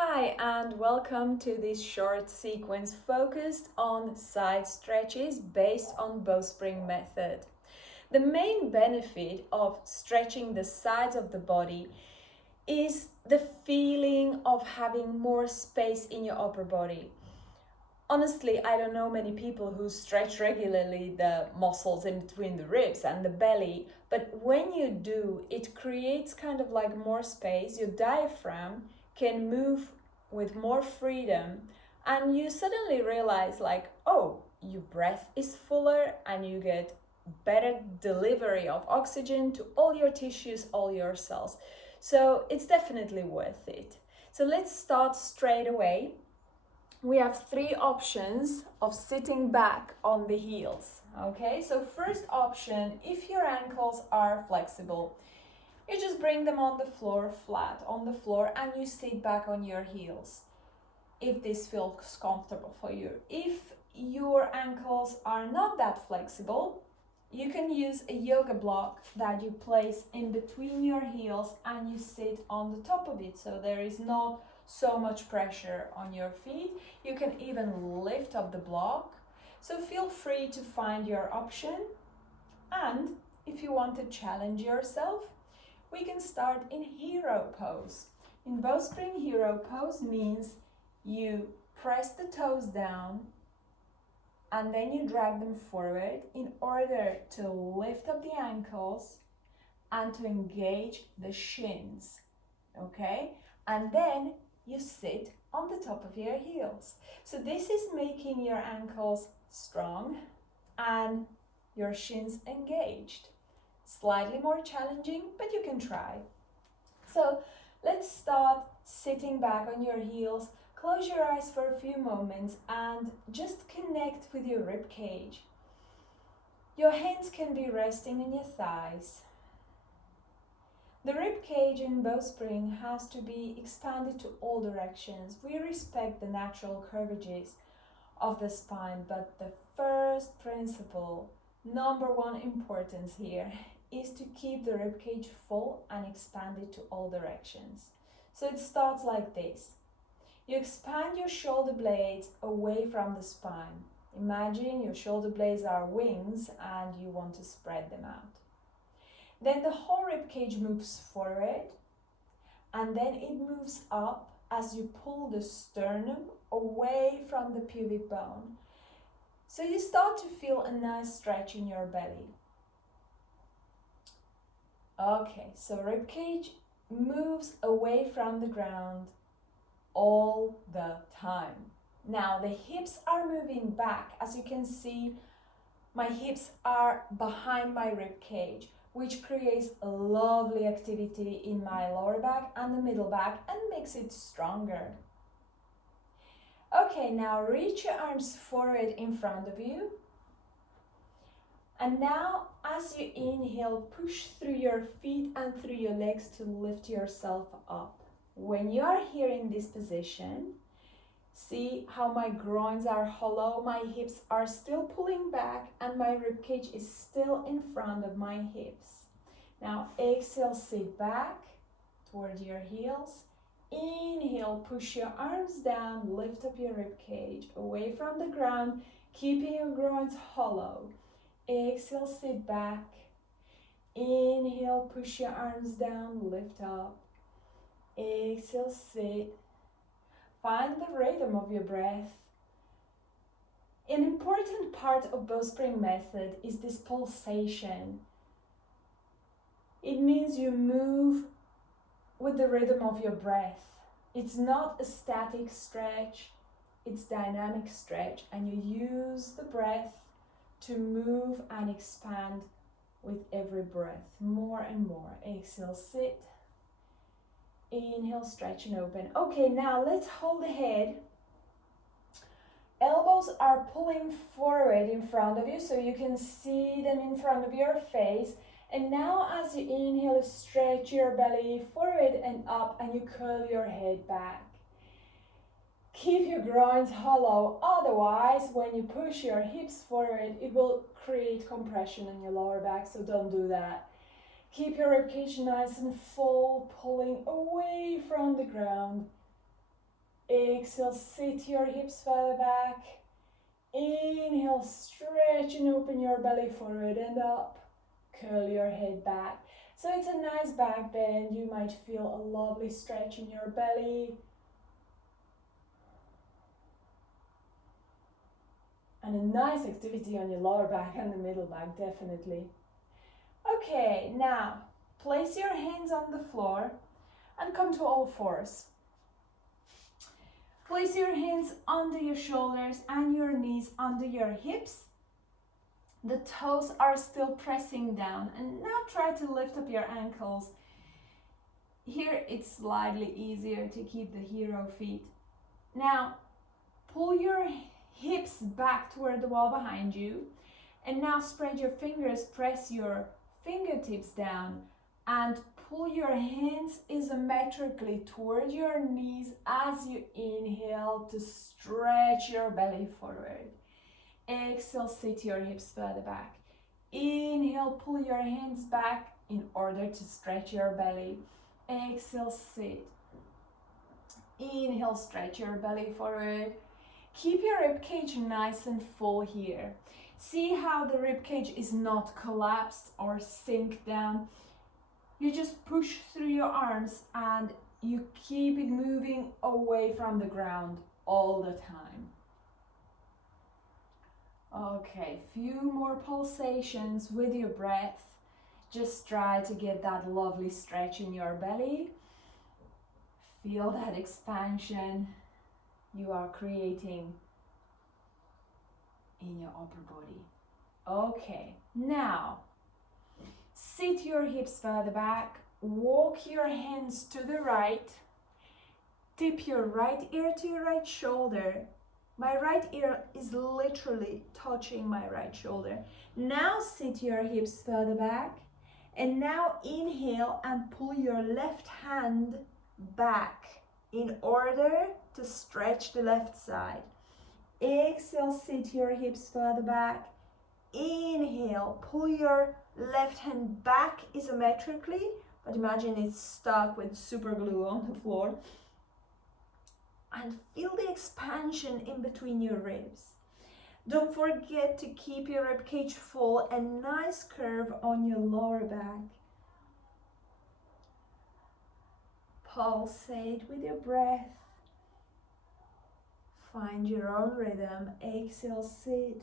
Hi and welcome to this short sequence focused on side stretches based on Bowspring method. The main benefit of stretching the sides of the body is the feeling of having more space in your upper body. Honestly, I don't know many people who stretch regularly the muscles in between the ribs and the belly, but when you do, it creates kind of like more space. Your diaphragm can move with more freedom, and you suddenly realize, like, oh, your breath is fuller and you get better delivery of oxygen to all your tissues, all your cells. So it's definitely worth it. So let's start straight away. We have three options of sitting back on the heels. Okay, so first option, if your ankles are flexible, you just bring them on the floor, flat on the floor, and you sit back on your heels if this feels comfortable for you. If your ankles are not that flexible, you can use a yoga block that you place in between your heels and you sit on the top of it, so there is not so much pressure on your feet. You can even lift up the block. So feel free to find your option. And if you want to challenge yourself, we can start in hero pose. In Bowspring, hero pose means you press the toes down and then you drag them forward in order to lift up the ankles and to engage the shins, okay? And then you sit on the top of your heels. So this is making your ankles strong and your shins engaged. Slightly more challenging, but you can try. So let's start sitting back on your heels. Close your eyes for a few moments and just connect with your rib cage. Your hands can be resting in your thighs. The rib cage in Bowspring has to be expanded to all directions. We respect the natural curvatures of the spine, but the first principle, number one importance here, is to keep the rib cage full and expanded to all directions. So it starts like this. You expand your shoulder blades away from the spine. Imagine your shoulder blades are wings and you want to spread them out. Then the whole rib cage moves forward and then it moves up as you pull the sternum away from the pubic bone. So you start to feel a nice stretch in your belly. Okay, so rib cage moves away from the ground all the time. Now the hips are moving back. As you can see, my hips are behind my rib cage, which creates a lovely activity in my lower back and the middle back and makes it stronger. Okay, now reach your arms forward in front of you. And now, as you inhale, push through your feet and through your legs to lift yourself up. When you are here in this position, see how my groins are hollow, my hips are still pulling back, and my ribcage is still in front of my hips. Now exhale, sit back toward your heels. Inhale, push your arms down, lift up your ribcage away from the ground, keeping your groins hollow. Exhale, sit back. Inhale, push your arms down, lift up. Exhale, sit. Find the rhythm of your breath. An important part of Bowspring method is this pulsation. It means you move with the rhythm of your breath. It's not a static stretch, it's dynamic stretch, and you use the breath to move and expand with every breath, more and more. Exhale, sit. Inhale, stretch and open. Okay, now let's hold the head. Elbows are pulling forward in front of you, so you can see them in front of your face. And now as you inhale, stretch your belly forward and up, and you curl your head back. Keep your groins hollow, otherwise when you push your hips forward, it will create compression in your lower back, so don't do that. Keep your ribcage nice and full, pulling away from the ground. Exhale, sit your hips further back. Inhale, stretch and open your belly forward and up. Curl your head back. So it's a nice back bend. You might feel a lovely stretch in your belly. And a nice activity on your lower back and the middle back, definitely. Okay, now place your hands on the floor and come to all fours. Place your hands under your shoulders and your knees under your hips. The toes are still pressing down, and now try to lift up your ankles. Here it's slightly easier to keep the hero feet. Now pull your hips back toward the wall behind you, and now spread your fingers, press your fingertips down and pull your hands isometrically toward your knees as you inhale to stretch your belly forward. Exhale, sit your hips further back. Inhale, pull your hands back in order to stretch your belly. Exhale, sit. Inhale, stretch your belly forward. Keep your ribcage nice and full here. See how the ribcage is not collapsed or sink down. You just push through your arms and you keep it moving away from the ground all the time. Okay, few more pulsations with your breath. Just try to get that lovely stretch in your belly. Feel that expansion you are creating in your upper body. Okay, now sit your hips further back, walk your hands to the right, tip your right ear to your right shoulder. My right ear is literally touching my right shoulder. Now sit your hips further back, and now inhale and pull your left hand back in order to stretch the left side. Exhale, sit your hips further back. Inhale, pull your left hand back isometrically, but imagine it's stuck with super glue on the floor. And feel the expansion in between your ribs. Don't forget to keep your ribcage full and nice curve on your lower back. Pulsate with your breath. Find your own rhythm. Exhale, sit.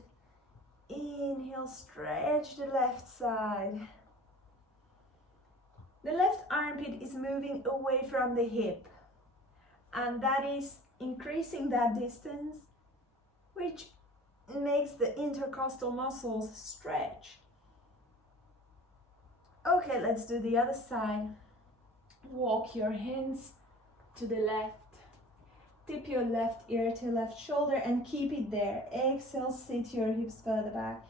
Inhale, stretch the left side. The left armpit is moving away from the hip, and that is increasing that distance, which makes the intercostal muscles stretch. Okay, let's do the other side. Walk your hands to the left. Tip your left ear to left shoulder and keep it there. Exhale, sit your hips further back.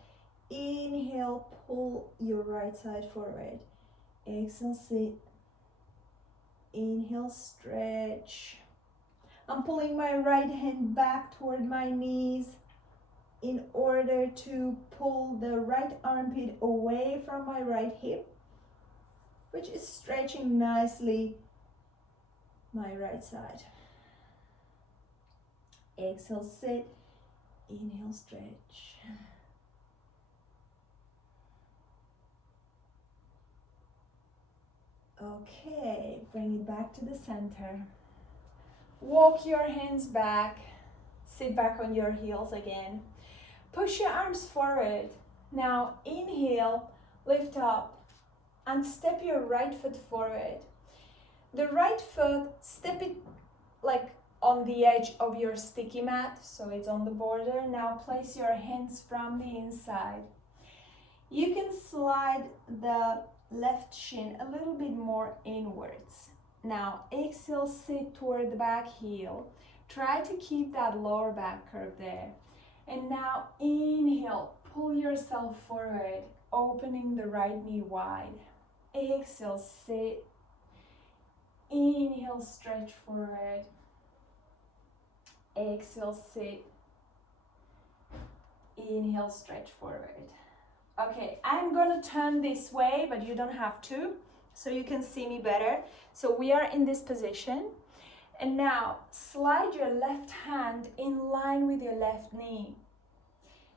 Inhale, pull your right side forward. Exhale, sit. Inhale, stretch. I'm pulling my right hand back toward my knees in order to pull the right armpit away from my right hip, which is stretching nicely my right side. Exhale, sit. Inhale, stretch. Okay, bring it back to the center. Walk your hands back. Sit back on your heels again. Push your arms forward. Now inhale, lift up, and step your right foot forward. The right foot, step it like on the edge of your sticky mat, so it's on the border. Now place your hands from the inside. You can slide the left shin a little bit more inwards. Now exhale, sit toward the back heel. Try to keep that lower back curve there. And now inhale, pull yourself forward, opening the right knee wide. Exhale, sit. Inhale, stretch forward. Exhale, sit. Inhale, stretch forward. Okay, I'm gonna turn this way, but you don't have to, so you can see me better. So we are in this position, And now slide your left hand in line with your left knee.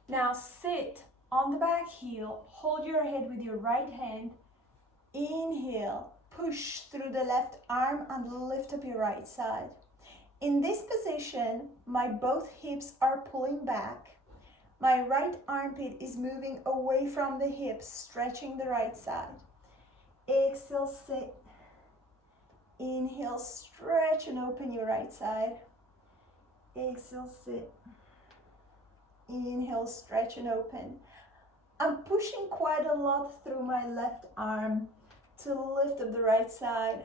Now sit on the back heel, hold your head with your right hand. Inhale, push through the left arm and lift up your right side. In this position, my both hips are pulling back. My right armpit is moving away from the hips, stretching the right side. Exhale, sit. Inhale, stretch and open your right side. Exhale, sit. Inhale, stretch and open. I'm pushing quite a lot through my left arm to lift up the right side.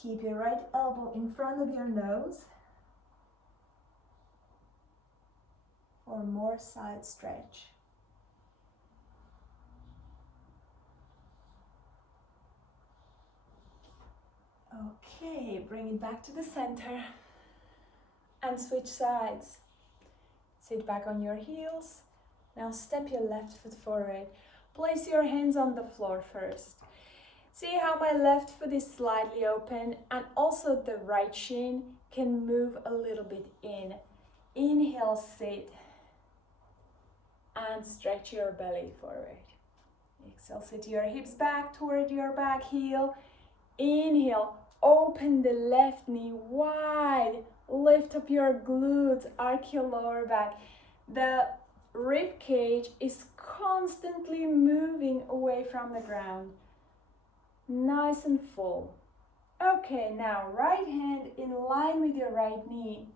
Keep your right elbow in front of your nose for more side stretch. Okay, bring it back to the center and switch sides. Sit back on your heels. Now step your left foot forward. Place your hands on the floor first. See how my left foot is slightly open and also the right shin can move a little bit in. Inhale, sit and stretch your belly forward. Exhale, sit your hips back toward your back heel. Inhale, open the left knee wide. Lift up your glutes, arch your lower back. The rib cage is constantly moving away from the ground. Nice and full. Okay, now right hand in line with your right knee.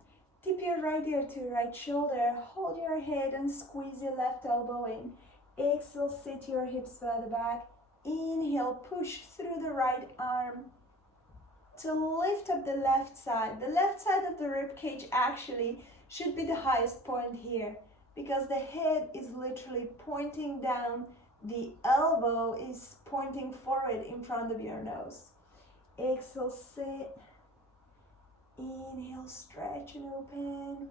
Tip your right ear to your right shoulder. Hold your head and squeeze your left elbow in. Exhale, sit your hips further back. Inhale, push through the right arm to lift up the left side. The left side of the rib cage actually should be the highest point here because the head is literally pointing down. The elbow is pointing forward in front of your nose. Exhale, sit. Inhale, stretch and open.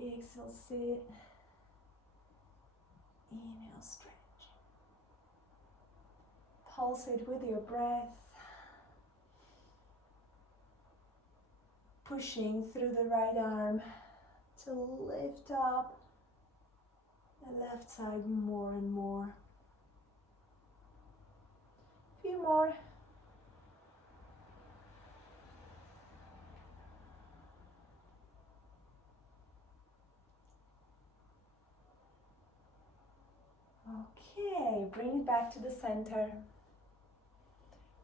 Exhale, sit. Inhale, stretch. Pulse it with your breath. Pushing through the right arm to lift up the left side more and more. A few more. Okay, bring it back to the center.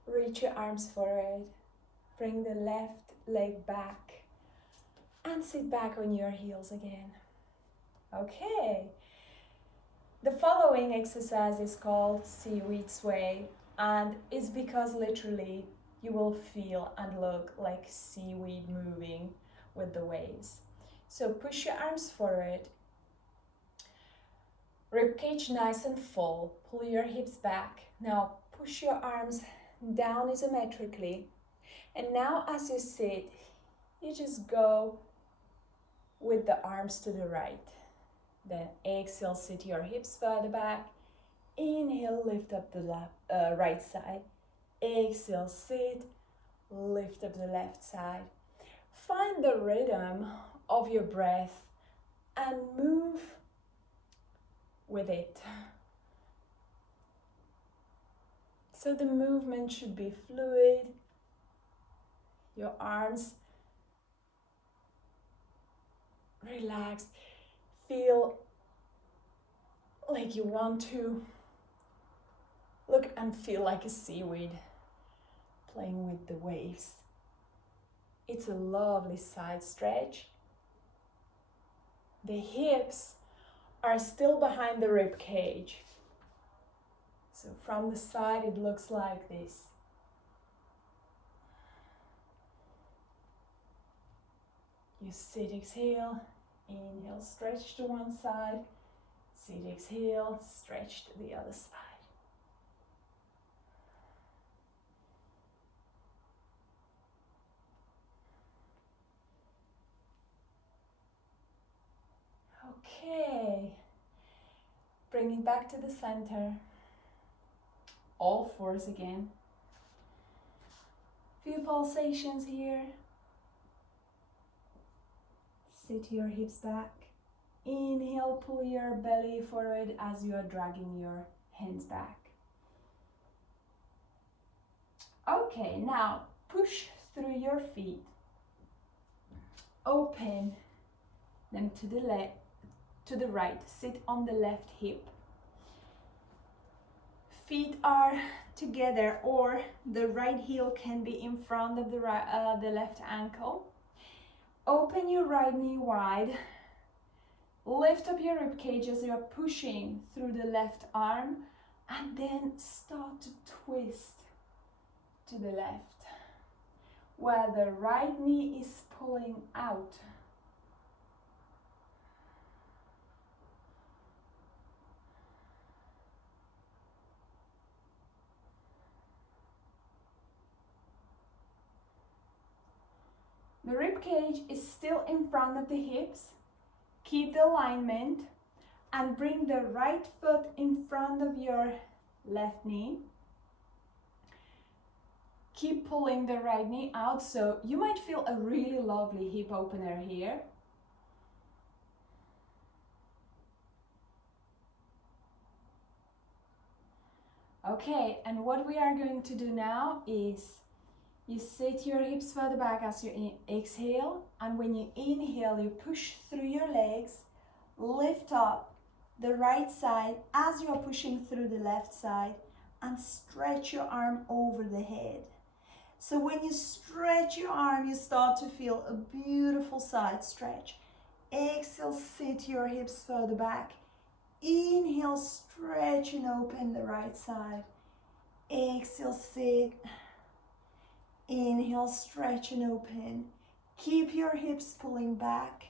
Reach your arms forward. Bring the left leg back and sit back on your heels again. Okay. The following exercise is called seaweed sway and it's because literally you will feel and look like seaweed moving with the waves. So push your arms forward. Ribcage nice and full. Pull your hips back. Now push your arms down isometrically. And now as you sit, you just go with the arms to the right. Then exhale, sit your hips further back. Inhale, lift up the right side. Exhale, sit, lift up the left side. Find the rhythm of your breath and move with it. So the movement should be fluid. Your arms relaxed. Feel like you want to look and feel like a seaweed playing with the waves. It's a lovely side stretch. The hips are still behind the rib cage. So from the side it looks like this. You sit, exhale, inhale, stretch to one side, sit, exhale, stretch to the other side. Okay, bring it back to the center. All fours again. Few pulsations here. Sit your hips back. Inhale, pull your belly forward as you are dragging your hands back. Okay, now push through your feet. Open them to the left, to the right. Sit on the left hip. Feet are together, or the right heel can be in front of the left ankle. Open your right knee wide. Lift up your rib cage as you are pushing through the left arm, and then start to twist to the left, where the right knee is pulling out. The rib cage is still in front of the hips. Keep the alignment and bring the right foot in front of your left knee. Keep pulling the right knee out, so you might feel a really lovely hip opener here. Okay, and what we are going to do now is you sit your hips further back as you exhale, and when you inhale, you push through your legs, lift up the right side as you are pushing through the left side, and stretch your arm over the head. So when you stretch your arm, you start to feel a beautiful side stretch. Exhale, sit your hips further back. Inhale, stretch and open the right side. Exhale, sit. Inhale, stretch and open. Keep your hips pulling back.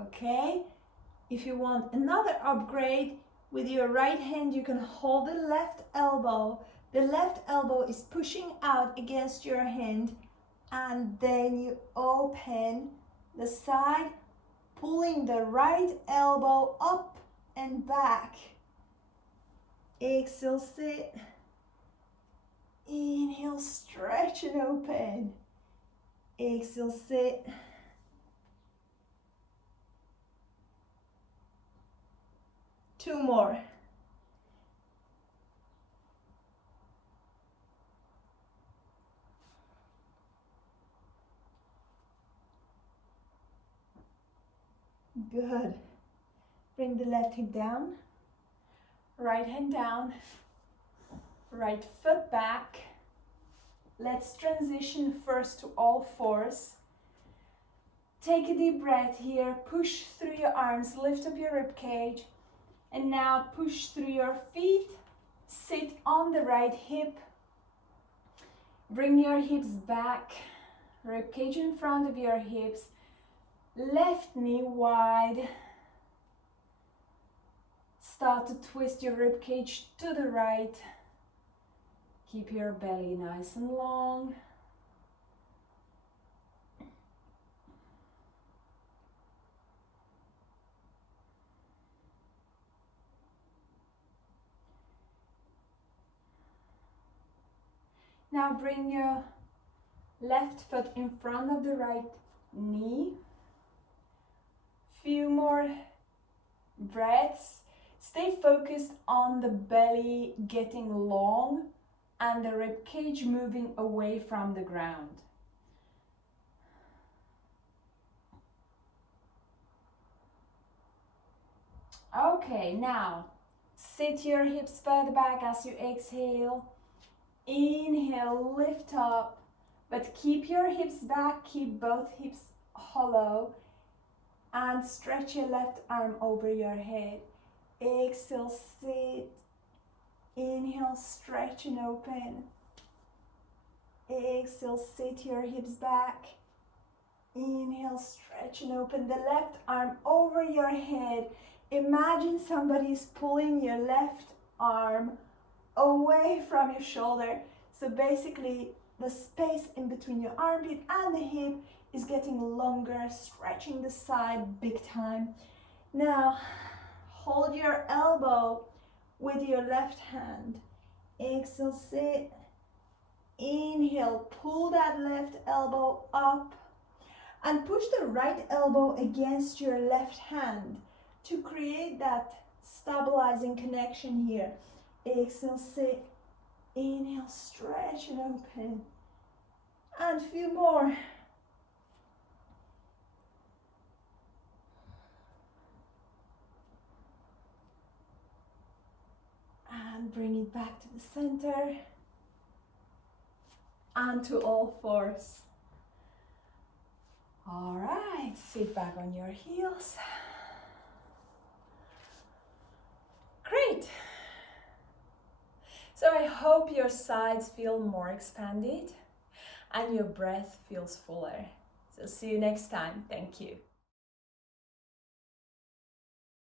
Okay, if you want another upgrade, with your right hand you can hold the left elbow. The left elbow is pushing out against your hand, and then you open the side, pulling the right elbow up and back. Exhale, sit. Inhale, stretch and open. Exhale, sit. Two more. Good. Bring the left hip down. Right hand down. Right foot back. Let's transition first to all fours. Take a deep breath here. Push through your arms. Lift up your rib cage. And now push through your feet. Sit on the right hip. Bring your hips back. Rib cage in front of your hips. Left knee wide. Start to twist your rib cage to the right. Keep your belly nice and long. Now bring your left foot in front of the right knee. Few more breaths. Stay focused on the belly getting long and the rib cage moving away from the ground. Okay, now sit your hips further back as you exhale. Inhale, lift up, but keep your hips back, keep both hips hollow, and stretch your left arm over your head. Exhale, sit. Inhale, stretch and open. Exhale, sit your hips back. Inhale, stretch and open the left arm over your head. Imagine somebody is pulling your left arm away from your shoulder. So basically the space in between your armpit and the hip is getting longer, stretching the side big time. Now, hold your elbow with your left hand. Exhale, sit. Inhale, pull that left elbow up and push the right elbow against your left hand to create that stabilizing connection here. Exhale, sit. Inhale, stretch and open. And a few more. And bring it back to the center. And to all fours. All right, sit back on your heels. Great. So I hope your sides feel more expanded and your breath feels fuller. So see you next time. Thank you.